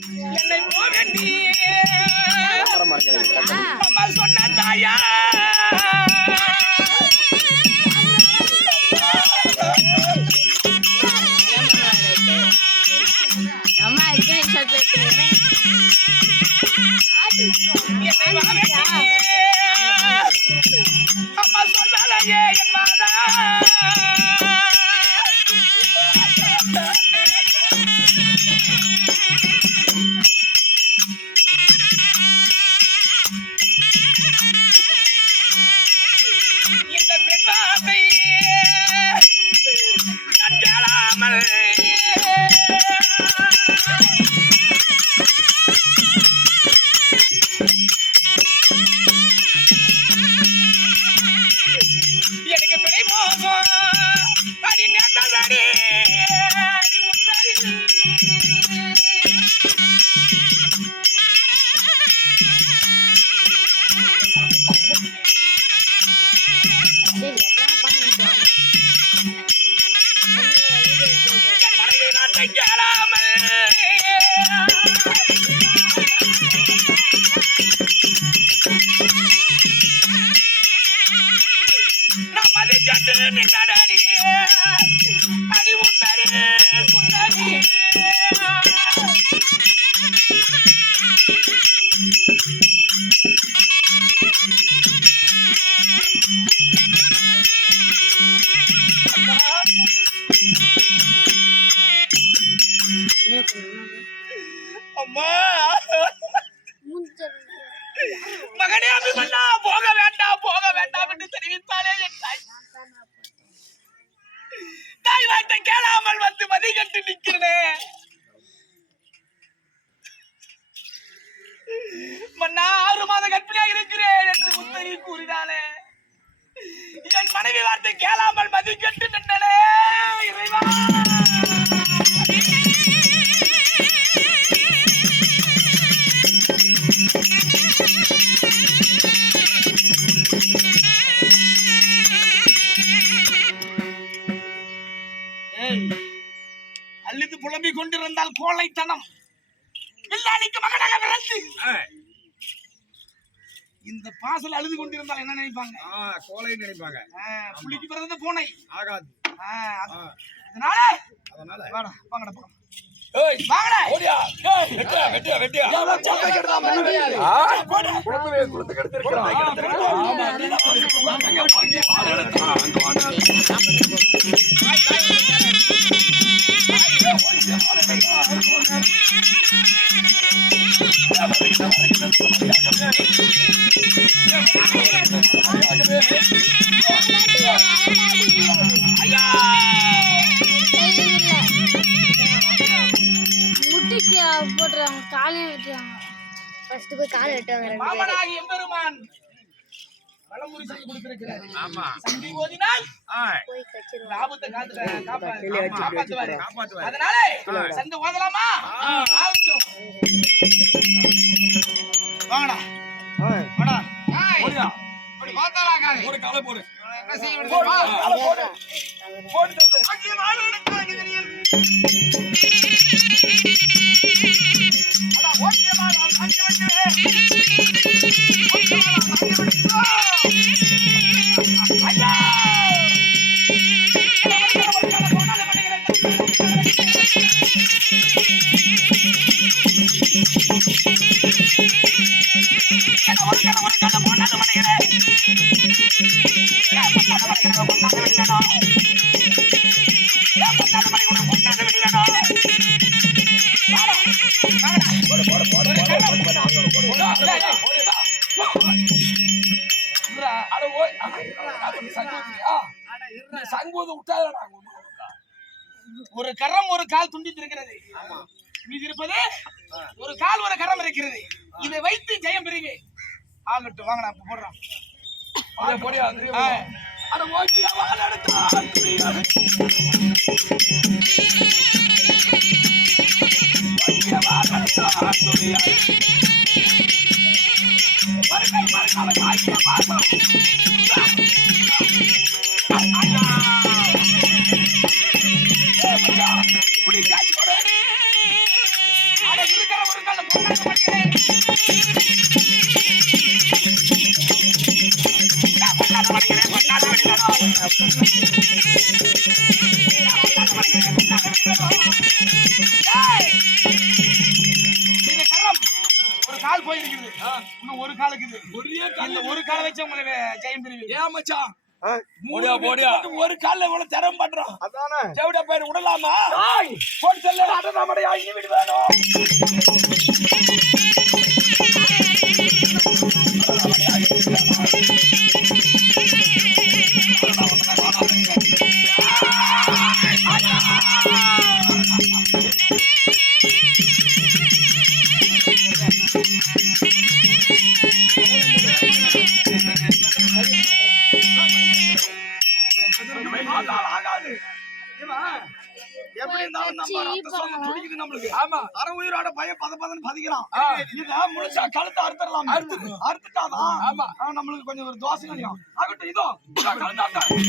என்னை போவேண்டி அம்மா சொன்ன தாயா அம்மா சொன்னாலே என் மாதா இந்த பெண் வார்த்தை நான் கேளாமல் எனக்கு பிழை மோசம் அடி நேர்ந்தாடி மனைவி நாட்டை கேளாமல் நான் மதிக்கட்டு நின்றாடி அடி முத்தாரி சுந்தாரி அம்மா மகனே அபிமன்னா போக வேண்டாம் என்று தெரிவித்தாலே என் தாய் தாய் வார்த்தை கேளாமல் வந்து மதி கட்டு நிற்கிறேன் மன்னா 6 மாத கற்பிணியாக இருக்கிறேன் என்று முத்தரி கூறினாலே என் மனைவி வார்த்தை கேளாமல் மதி கட்டு நின்றனே இறைவா அள்ளித்து புலம்பிக் கொண்டிருந்தால் கோழைத்தனம் வில்லாளிக்கு மகனாக பிறந்து இந்த பாசல் அழுது கொண்டிருந்தால் என்ன நினைப்பாங்க? கோலை நினைப்பாங்க. புலிக்கு பிறந்த பூனை ஆகாது. அதனால வாடா வாங்கடா போலாம். ஏய் வாங்கடா ஓடியா. ஏய் வெட்டியா வெட்டியா. எவ்வளவு சண்டை கேட்டா மண்ணுடையாது. போடு. குளத்து கெடுத்திருக்கான். ஆமா நீதான் போடுங்க போங்க. ஆள எடுத்தா அங்க வாடா. முட்டிக்கு போட்டுறாங்க காலையும் வெட்டுறாங்க. ஃபர்ஸ்ட் போய் காலை வெட்டுவாங்க. மாமனாகி எம்பெருமான் பலமுறை சொல்லி கொடுத்திருக்கிறார். ஆமா சண்டி ஓதினால் போய் கச்சிரும். லாபத்தை காப்பாத்துவாரு. அதனால சண்டை ஓதலாமா? ஆகட்டும். வாங்கடா வாடா. ஓடியா. அப்படி பார்த்தாலாகாது. ஒரு காலை போடு. என்ன செய்ய வேண்டியது? காலை போடு. போடு. ஆகிய வாழ்வனுக்காக தெரியும். அட ஓகேவா நான் காட்சி வைக்கிறேன். ஓகேவா நான் காட்சி வைக்கிறேன். ஐயா ஒரு கரம் ஒரு கால் துண்டித்திருக்கிறது. மீதி இருப்பது ஒரு கால் ஒரு கரம் இருக்கிறது. இதை வைத்து ஜெயம் பெறுங்க. ஆகட்டும் வாங்க நான் போடுறோம். இருக்கிற ஒரு கால பொண்ணாக படிக்கிறேன். பொண்ணாக படிக்கிறேன், பொண்ணாக இது கரம் ஒரு கால் போயிருக்குது. இன்னும் ஒரு கால் இருக்குது. இந்த ஒரு காலை வச்சு உங்களுக்கு ஜெயம் பிரிவு. ஏன் மச்சான் போடியா போடியா ஒரு கால்ல இவ்வளவு தரம் பண்றோம். அதானே செவிட பேர் விடலாமா? போட்டு செல்ல அட நம்மடைய ஐந்து வீடு வேணும். ஆகாது. எப்படி இருந்தாலும் நம்ம ரத்த சோகம் துடிக்குது நம்மளுக்கு. ஆமா அரை உயிரோட பையன் பதன்னு பதிக்கிறான். இத முழுசா கழுத்தை அறுத்துடலாம். அறுத்துட்டாதான் ஆமா நம்மளுக்கு கொஞ்சம் ஒரு தோசை கிடைக்கும். ஆகட்டும் இதோ கழுத்தாட்ட அப்படியே